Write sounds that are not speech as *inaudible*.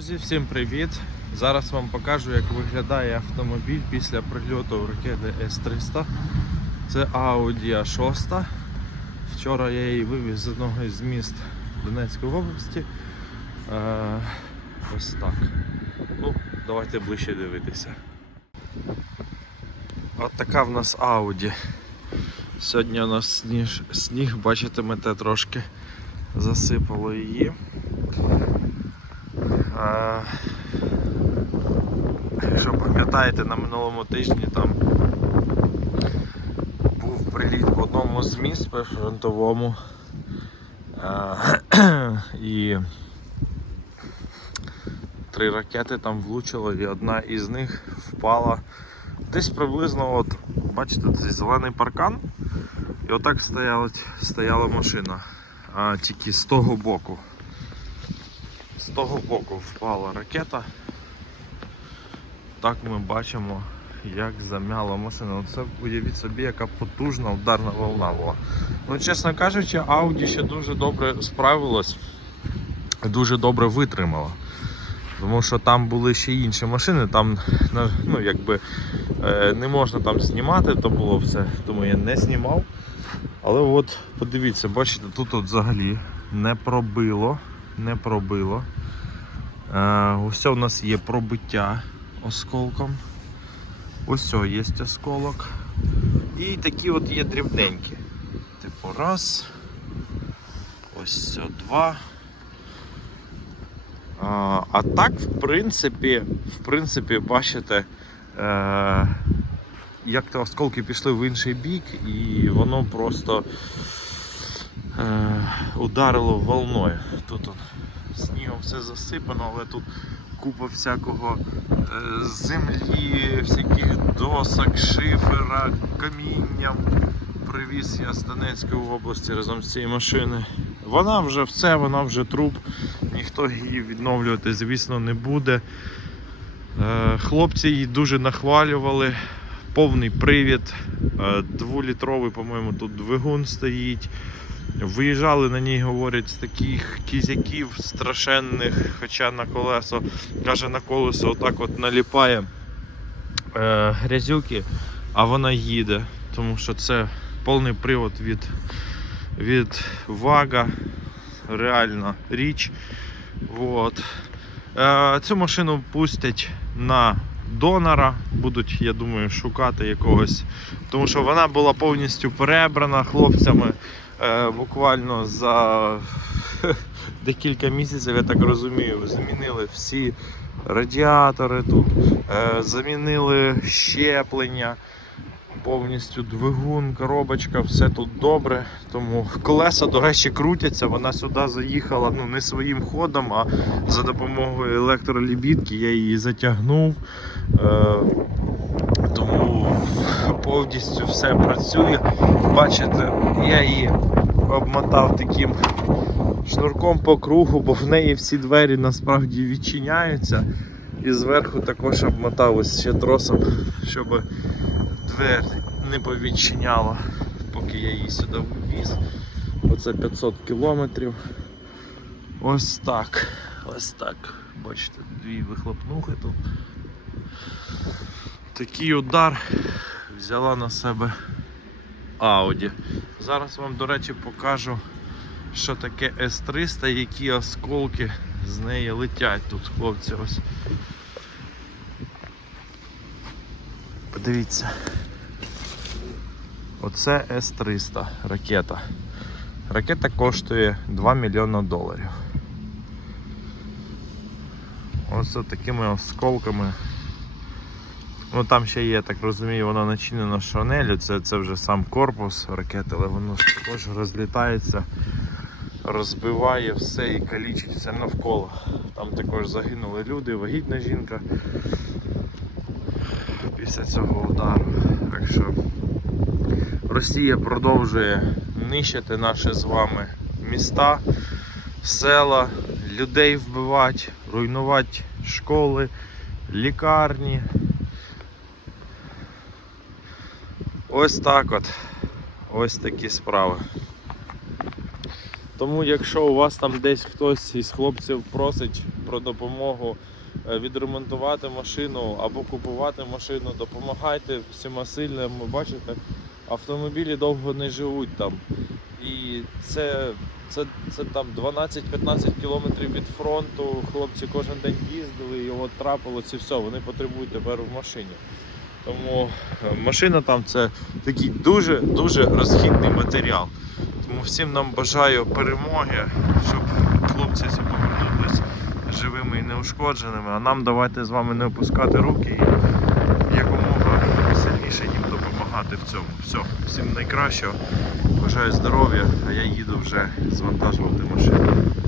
Друзі, всім привіт! Зараз вам покажу, як виглядає автомобіль після прильоту ракети С-300. Це Audi A6. Вчора я її вивіз з одного із міст Донецької області. Е, ось так. Ну, давайте ближче дивитися. От така в нас Audi. Сьогодні у нас сніг, сніг бачитимете, трошки засипало її. Якщо пам'ятаєте, на минулому тижні там був приліт в одному з міст прифронтовому *clears throat* і три ракети там влучило і одна із них впала десь приблизно, от, бачите, цей зелений паркан, і отак стояла, стояла машина, а тільки з того боку. З того боку впала ракета. Так ми бачимо, як зам'яла машина. Це уявіть собі, яка потужна ударна волна була. Ну, чесно кажучи, Audi ще дуже добре справилась, дуже добре витримала. Тому що там були ще інші машини, там ну, якби, е, не можна там знімати, то було все, тому я не знімав. Але от подивіться, бачите, тут от взагалі не пробило, не пробило. Е, ось у нас є пробиття осколком. Ось є осколок. І такі от є дрібненькі. Типу раз. Ось о, два. А, а так, в принципі, в принципі, бачите, е, як то осколки пішли в інший бік, і воно просто е, ударило волною. Тут он, снігом все засипано, але тут купа всякого е, землі, всяких досок, шифера, каміння. Привіз я з Донецької області разом з цією машиною. Вона вже все, вона вже труп, ніхто її відновлювати, звісно, не буде. Е, Хлопці її дуже нахвалювали. Повний привід, е, дволітровий, по-моєму, тут двигун стоїть. Виїжджали на ній, говорять, з таких кізяків страшенних, хоча на колесо, каже, на колесо отак от наліпає е, грязюки, а вона їде, тому що це повний привод від, від вага, реальна річ. От. Е, цю машину пустять на донора, будуть, я думаю, шукати якогось, тому що вона була повністю перебрана хлопцями буквально за *laughs* декілька місяців, я так розумію, змінили всі радіатори тут, е, замінили щеплення, повністю двигун, коробочка, все тут добре. Тому колеса, до речі, крутяться. Вона сюди заїхала ну, не своїм ходом, а за допомогою електролібідки я її затягнув. Тому повністю все працює. Бачите, я її обмотав таким шнурком по кругу, бо в неї всі двері насправді відчиняються. І зверху також обмотав ось ще тросом, щоб двері не повідчиняло, поки я її сюди ввіз. Оце 500 кілометрів. Ось так. Ось так. Бачите, дві вихлопнухи тут. Такий удар взяла на себе Audi. Зараз вам, до речі, покажу, що таке С300, які осколки з неї летять тут, хлопці. Ось. Подивіться. Оце С-300 ракета. Ракета коштує 2 мільйона доларів. Ось такими осколками. Ну там ще є, так розумію, вона начинена шанелю, це, це вже сам корпус ракети, але воно також розлітається, розбиває все і калічить все навколо. Там також загинули люди, вагітна жінка після цього удару. Так що Росія продовжує нищити наші з вами міста, села, людей вбивати, руйнувати школи, лікарні. Ось так от. Ось такі справи. Тому якщо у вас там десь хтось із хлопців просить про допомогу е, відремонтувати машину або купувати машину, допомагайте всіма сильними. Бачите, автомобілі довго не живуть там. І це, це, це там 12-15 кілометрів від фронту. Хлопці кожен день їздили, і от трапилось і все, вони потребують тепер в машині. Тому е, машина там це такий дуже-дуже розхідний матеріал. Тому всім нам бажаю перемоги, щоб хлопці всі повернулись живими і неушкодженими. А нам давайте з вами не опускати руки і якомога сильніше їм допомагати в цьому. Все, всім найкращого. Бажаю здоров'я, а я їду вже звантажувати машину.